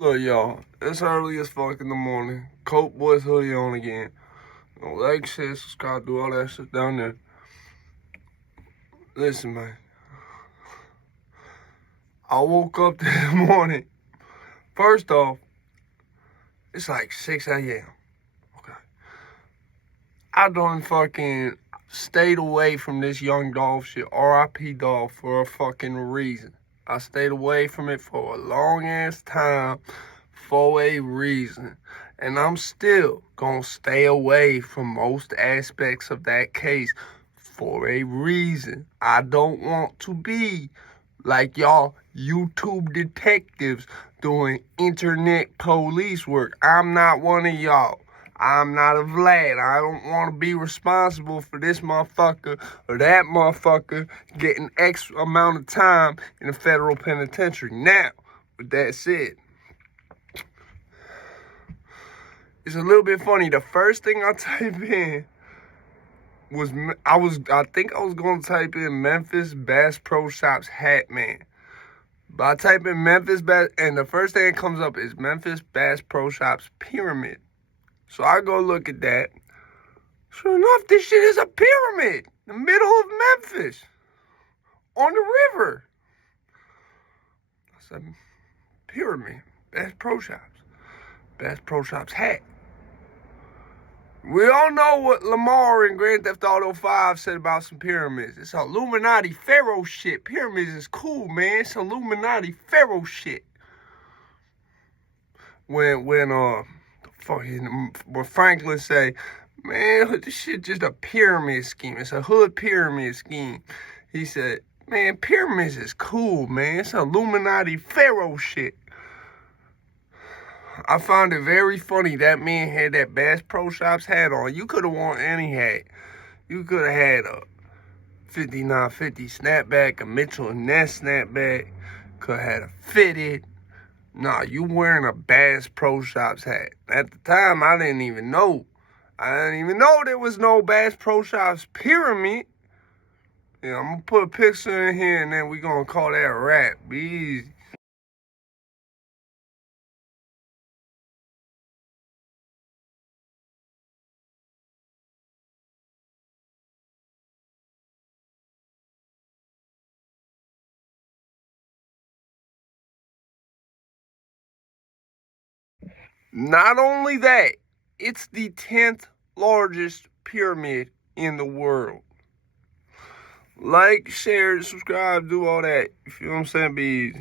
Look, y'all, it's early as fuck in the morning. Coke Boys hoodie on again. Like, share, subscribe, do all that shit down there. Listen, man. I woke up this morning. First off, it's like 6 a.m. Okay. I done fucking stayed away from this Young Dolph shit, R.I.P. Dolph, for a fucking reason. I stayed away from it for a long ass time for a reason. And I'm still gonna stay away from most aspects of that case for a reason. I don't want to be like y'all YouTube detectives doing internet police work. I'm not one of y'all. I'm not a Vlad. I don't want to be responsible for this motherfucker or that motherfucker getting X amount of time in a federal penitentiary. Now, with that said, it's a little bit funny. The first thing I type in was, I think I was going to type in Memphis Bass Pro Shops hat man. But I type in Memphis Bass, and the first thing that comes up is Memphis Bass Pro Shops pyramid. So I go look at that. Sure enough, this shit is a pyramid in the middle of Memphis on the river. I said, pyramid, Bass Pro Shops. Bass Pro Shops hat. We all know what Lamar in Grand Theft Auto 5 said about some pyramids. It's Illuminati Pharaoh shit. Pyramids is cool, man. It's Illuminati Pharaoh shit. When Franklin say, man, this shit just a pyramid scheme. It's a hood pyramid scheme. He said, man, pyramids is cool, man. It's Illuminati Pharaoh shit. I found it very funny that man had that Bass Pro Shops hat on. You could have worn any hat. You could have had a 5950 snapback, a Mitchell & Ness snapback. Could have had a fitted. Nah, you wearing a Bass Pro Shops hat. At the time, I didn't even know. I didn't even know there was no Bass Pro Shops pyramid. Yeah, I'm going to put a picture in here and then we're going to call that a wrap. Be easy. Not only that, it's the 10th largest pyramid in the world. Like, share, subscribe, do all that. You feel what I'm saying? Be easy.